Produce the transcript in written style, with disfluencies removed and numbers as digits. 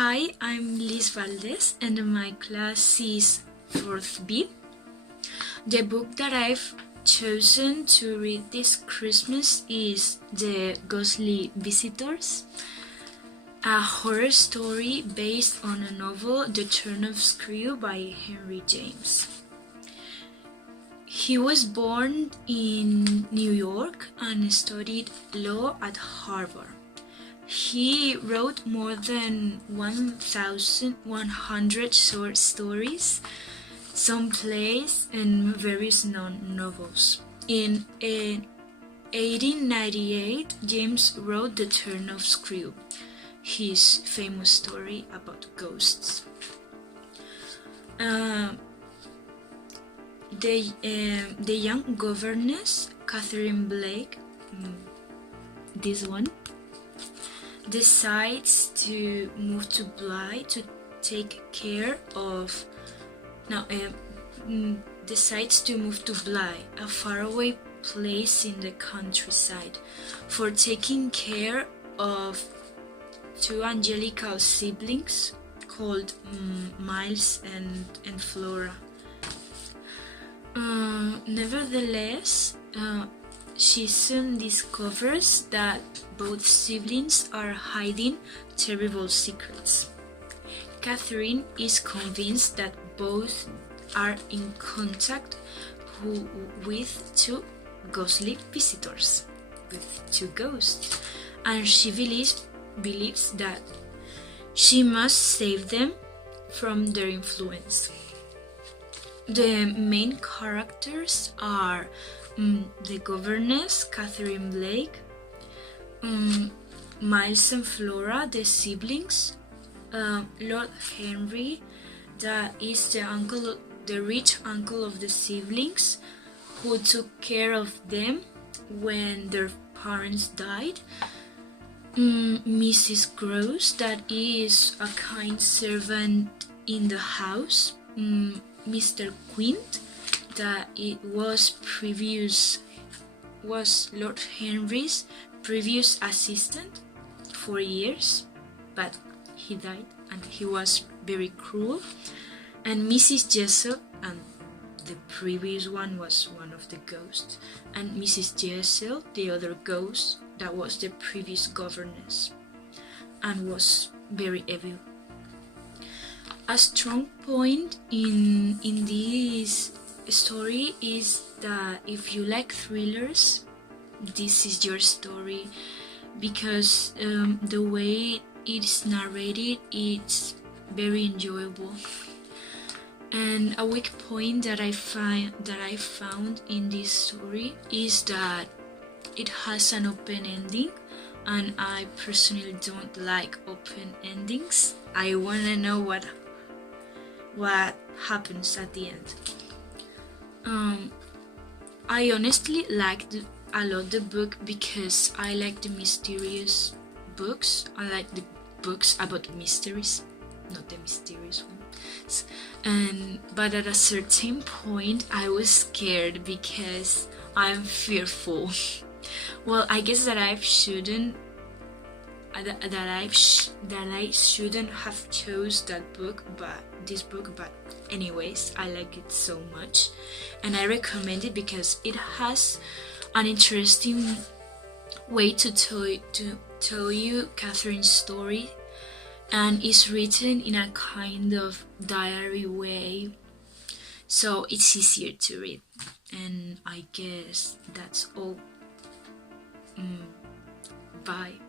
Hi, I'm Liz Valdez and my class is 4th B. The book that I've chosen to read this Christmas is The Ghostly Visitors, a horror story based on a novel, The Turn of Screw by Henry James. He was born in New York and studied law at Harvard. He wrote more than 1,100 short stories, some plays, and various novels. In 1898, James wrote The Turn of Screw, his famous story about ghosts. The young governess, Catherine Blake, this one, decides to move to Bly to take care of. Decides to move to Bly, a faraway place in the countryside, for taking care of two angelical siblings called Miles and Flora. Nevertheless, she soon discovers that both siblings are hiding terrible secrets. Catherine is convinced that both are in contact with two ghostly visitors, with two ghosts, and she believes that she must save them from their influence. The main characters are the governess, Catherine Blake, Miles and Flora, the siblings, Lord Henry, that is the rich uncle of the siblings, who took care of them when their parents died, Mrs. Gross, that is a kind servant in the house, Mr. Quint, that it was Lord Henry's previous assistant for years, but he died and he was very cruel, and Mrs. Jessel, and the previous one was one of the ghosts, and Mrs. Jessel, the other ghost, that was the previous governess and was very evil. A strong point in this story is that if you like thrillers, this is your story, because the way it's narrated, it's very enjoyable. And a weak point that I found in this story is that it has an open ending, and I personally don't like open endings. I want to know what happens at the end. I honestly liked a lot the book because I like the mysterious books. I like the books about mysteries, not the mysterious ones. But at a certain point, I was scared because I'm fearful. Well, I guess that I shouldn't have chose this book, but anyways, I like it so much, and I recommend it because it has an interesting way to tell you Catherine's story, and it's written in a kind of diary way, so it's easier to read. And I guess that's all. Bye.